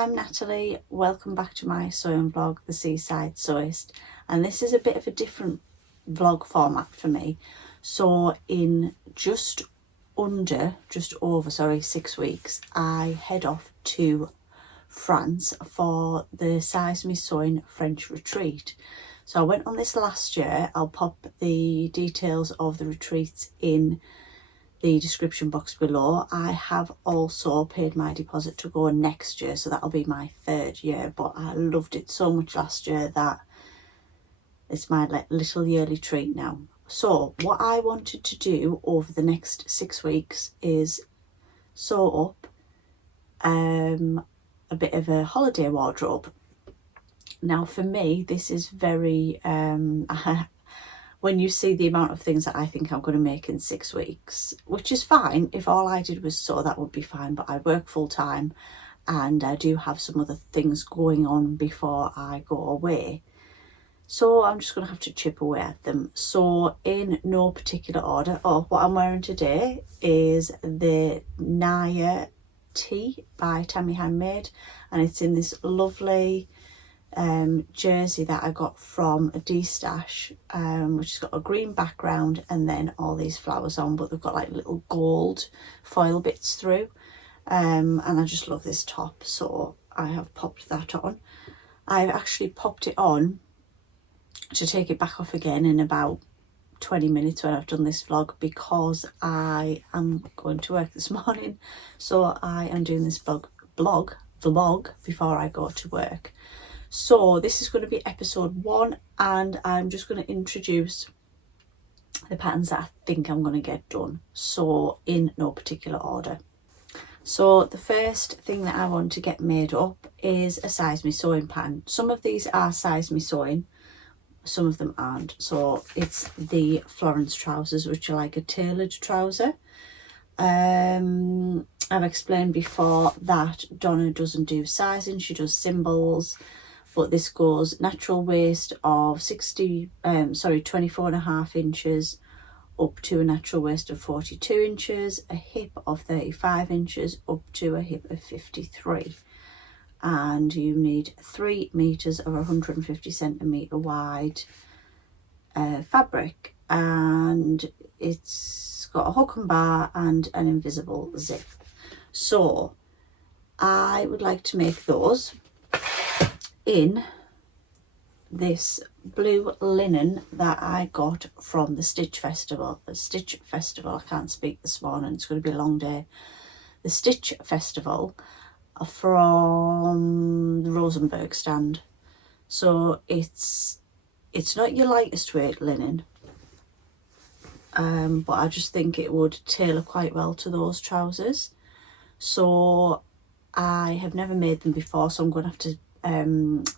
I'm Natalie, welcome back to my sewing vlog, The Seaside Sewist, and this is a bit of a different vlog format for me. So in just over 6 weeks, I head off to France for the Size Me Sewing French retreat. So I went on this last year. I'll pop the details of the retreats in the description box below. I have also paid my deposit to go next year, so that'll be my 3rd year, but I loved it so much last year that it's my little yearly treat now. So what I wanted to do over the next 6 weeks is sew up a bit of a holiday wardrobe. Now for me, this is very when you see the amount of things that I think I'm going to make in 6 weeks, which is fine. If all I did was sew, that would be fine, but I work full time and I do have some other things going on before I go away. So I'm just going to have to chip away at them. So in no particular order, what I'm wearing today is the Naya tee by Tammy Handmade, and it's in this lovely jersey that I got from a D-stash, which has got a green background and then all these flowers on, but they've got like little gold foil bits through, and I just love this top, so I have popped that on. I've actually popped it on to take it back off again in about 20 minutes when I've done this vlog, because I am going to work this morning, so I am doing this vlog before I go to work. So this is going to be episode 1, and I'm just going to introduce the patterns that I think I'm going to get done, so in no particular order. So the first thing that I want to get made up is a Size Me Sewing pattern. Some of these are Size Me Sewing, some of them aren't. So it's the Florence trousers, which are like a tailored trouser. I've explained before that Donna doesn't do sizing, she does symbols. But this goes natural waist of 24.5 inches up to a natural waist of 42 inches, a hip of 35 inches up to a hip of 53. And you need 3 meters of 150 centimeter wide fabric, and it's got a hook and bar and an invisible zip. So I would like to make those in this blue linen that I got from the Stitch Festival. I can't speak this morning, it's going to be a long day. The Stitch Festival from the Rosenberg stand. So it's not your lightest weight linen, but I just think it would tailor quite well to those trousers. So I have never made them before, so I'm going to have to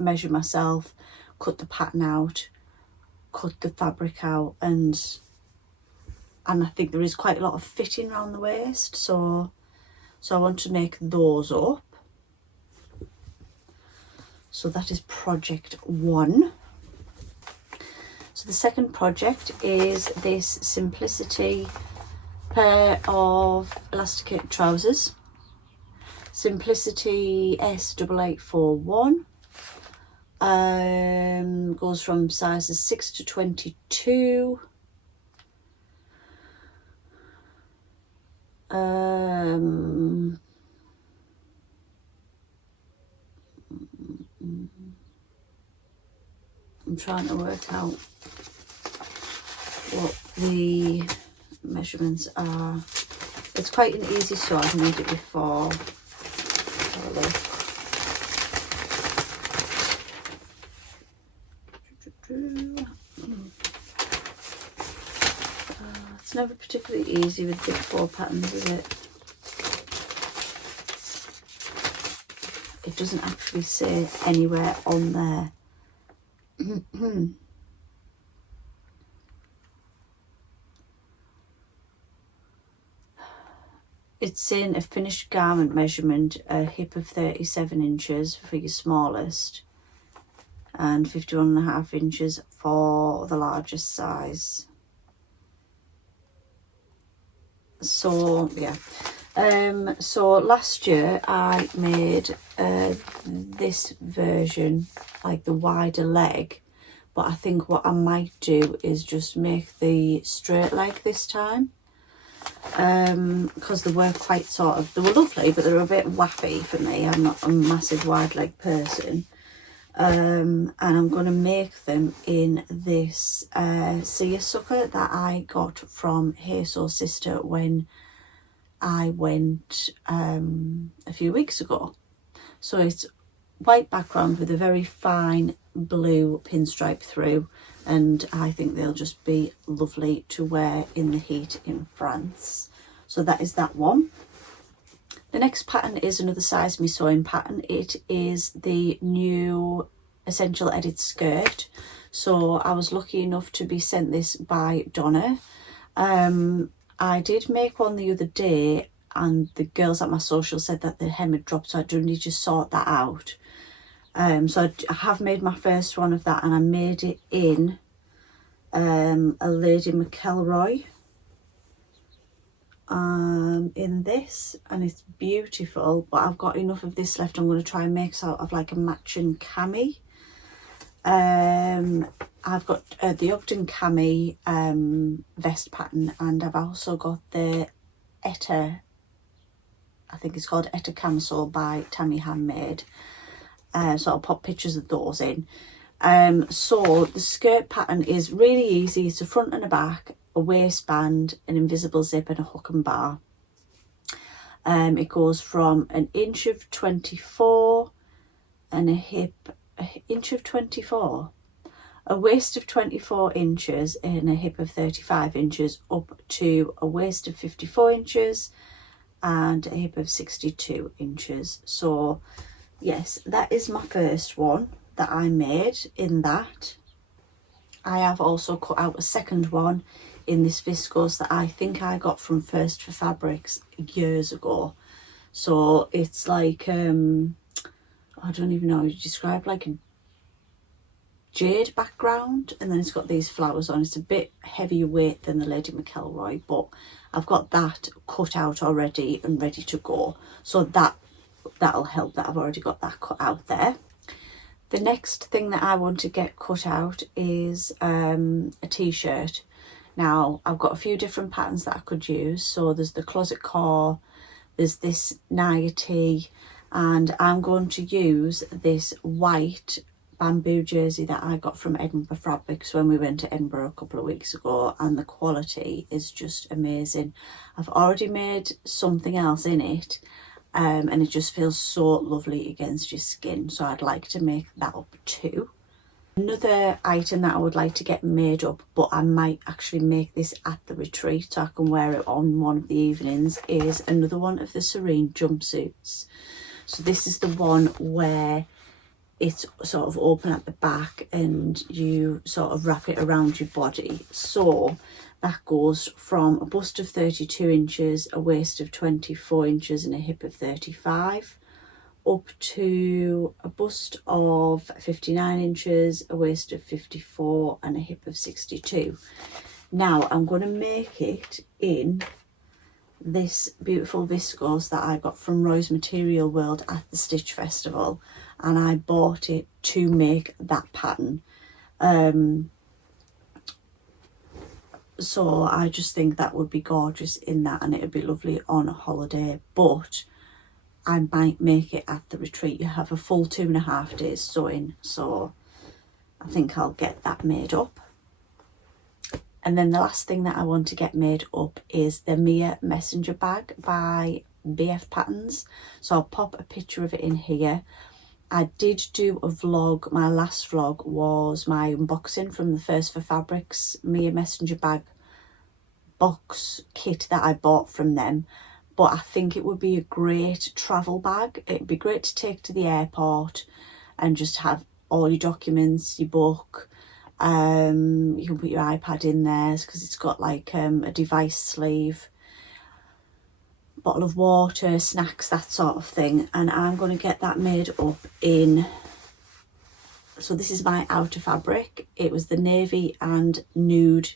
measure myself, cut the pattern out, cut the fabric out, and I think there is quite a lot of fitting around the waist, so I want to make those up. So that is project 1. So the second project is this Simplicity pair of elasticated trousers. Simplicity S8841, goes from sizes 6 to 22. I'm trying to work out what the measurements are. It's quite an easy sew, I've made it before. It's never particularly easy with big 4 patterns, is it? It doesn't actually say anywhere on there. It's saying a finished garment measurement, a hip of 37 inches for your smallest and 51.5 inches for the largest size. So yeah, So last year I made this version, like the wider leg, but I think what I might do is just make the straight leg this time, because they were quite sort of, they were lovely, but they were a bit waffy for me. I'm not a massive wide leg person. And I'm going to make them in this seersucker that I got from Hazel's sister when I went a few weeks ago. So it's white background with a very fine blue pinstripe through, and I think they'll just be lovely to wear in the heat in France. So that is that one. The next pattern is another size me sewing pattern. It is the new Essential Edit skirt. So I was lucky enough to be sent this by Donna. I did make one the other day and the girls at my social said that the hem had dropped, so I do need to sort that out. So I have made my first one of that, and I made it in a Lady McElroy in this, and it's beautiful, but I've got enough of this left. I'm going to try and make sort of like a matching cami. I've got the Ogden Cami vest pattern, and I've also got the Etty, I think it's called Etty Camisole by Tammy Handmade. So I'll pop pictures of those in. So the skirt pattern is really easy. It's a front and a back, a waistband, an invisible zip and a hook and bar. It goes from an inch of 24 and a hip, an inch of 24, a waist of 24 inches and a hip of 35 inches up to a waist of 54 inches and a hip of 62 inches. So yes, that is my first one that I made in that. I have also cut out a second one in this viscose that I think I got from First for Fabrics years ago. So it's like, I don't even know how to describe, like a jade background, and then it's got these flowers on. It's a bit heavier weight than the Lady McElroy, but I've got that cut out already and ready to go. So that'll help that I've already got that cut out there. The next thing that I want to get cut out is a t-shirt. Now I've got a few different patterns that I could use. So there's the closet core, there's this Etty, and I'm going to use this white bamboo jersey that I got from Edinburgh Fabrics when we went to Edinburgh a couple of weeks ago, and the quality is just amazing. I've already made something else in it, and it just feels so lovely against your skin, so I'd like to make that up too. Another item that I would like to get made up, but I might actually make this at the retreat so I can wear it on one of the evenings, is another one of the Serene jumpsuits. So this is the one where it's sort of open at the back and you sort of wrap it around your body. So that goes from a bust of 32 inches, a waist of 24 inches and a hip of 35, up to a bust of 59 inches, a waist of 54 and a hip of 62. Now I'm going to make it in this beautiful viscose that I got from Roy's Material World at the Stitch Festival, and I bought it to make that pattern. So I just think that would be gorgeous in that, and it would be lovely on a holiday, but I might make it at the retreat. You have a full 2.5 days sewing, so I think I'll get that made up. And then the last thing that I want to get made up is the Mia messenger bag by BF Patterns. So I'll pop a picture of it in here. I did do a vlog. My last vlog was my unboxing from the First for Fabrics Mia messenger bag box kit that I bought from them. But I think it would be a great travel bag. It'd be great to take to the airport and just have all your documents, your book. You can put your iPad in there because it's got like a device sleeve, bottle of water, snacks, that sort of thing. And I'm going to get that made up in, so this is my outer fabric. It was the navy and nude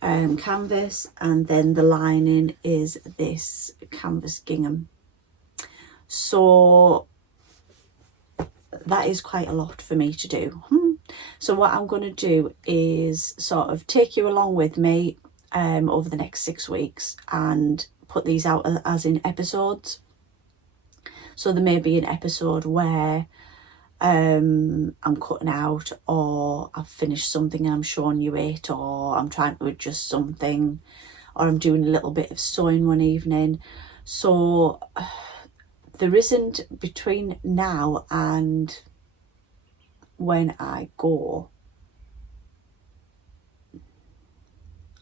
canvas, and then the lining is this canvas gingham. So that is quite a lot for me to do. So what I'm going to do is sort of take you along with me over the next 6 weeks and put these out as in episodes. So there may be an episode where I'm cutting out, or I've finished something and I'm showing you it, or I'm trying to adjust something, or I'm doing a little bit of sewing one evening. So there isn't, between now and when I go,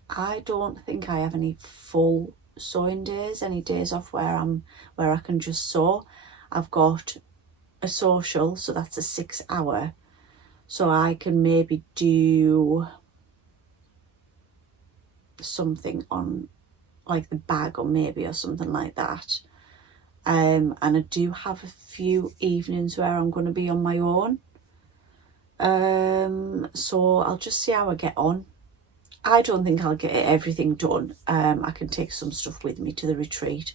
I don't think I have any full sewing days, any days off where I can just sew. I've got a social, so that's a 6 hour, so I can maybe do something on like the bag or something like that. And I do have a few evenings where I'm going to be on my own. So I'll just see how I get on. I don't think I'll get everything done. I can take some stuff with me to the retreat.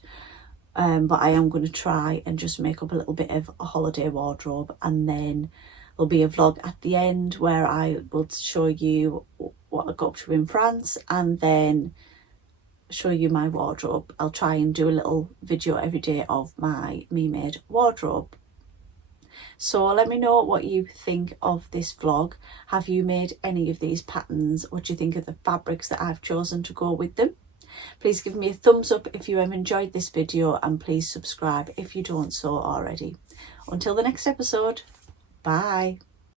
But I am going to try and just make up a little bit of a holiday wardrobe, and then there'll be a vlog at the end where I will show you what I got up to in France, and then show you my wardrobe. I'll try and do a little video every day of my me-made wardrobe. So let me know what you think of this vlog. Have you made any of these patterns? What do you think of the fabrics that I've chosen to go with them? Please give me a thumbs up if you have enjoyed this video, and please subscribe if you don't so already. Until the next episode, bye.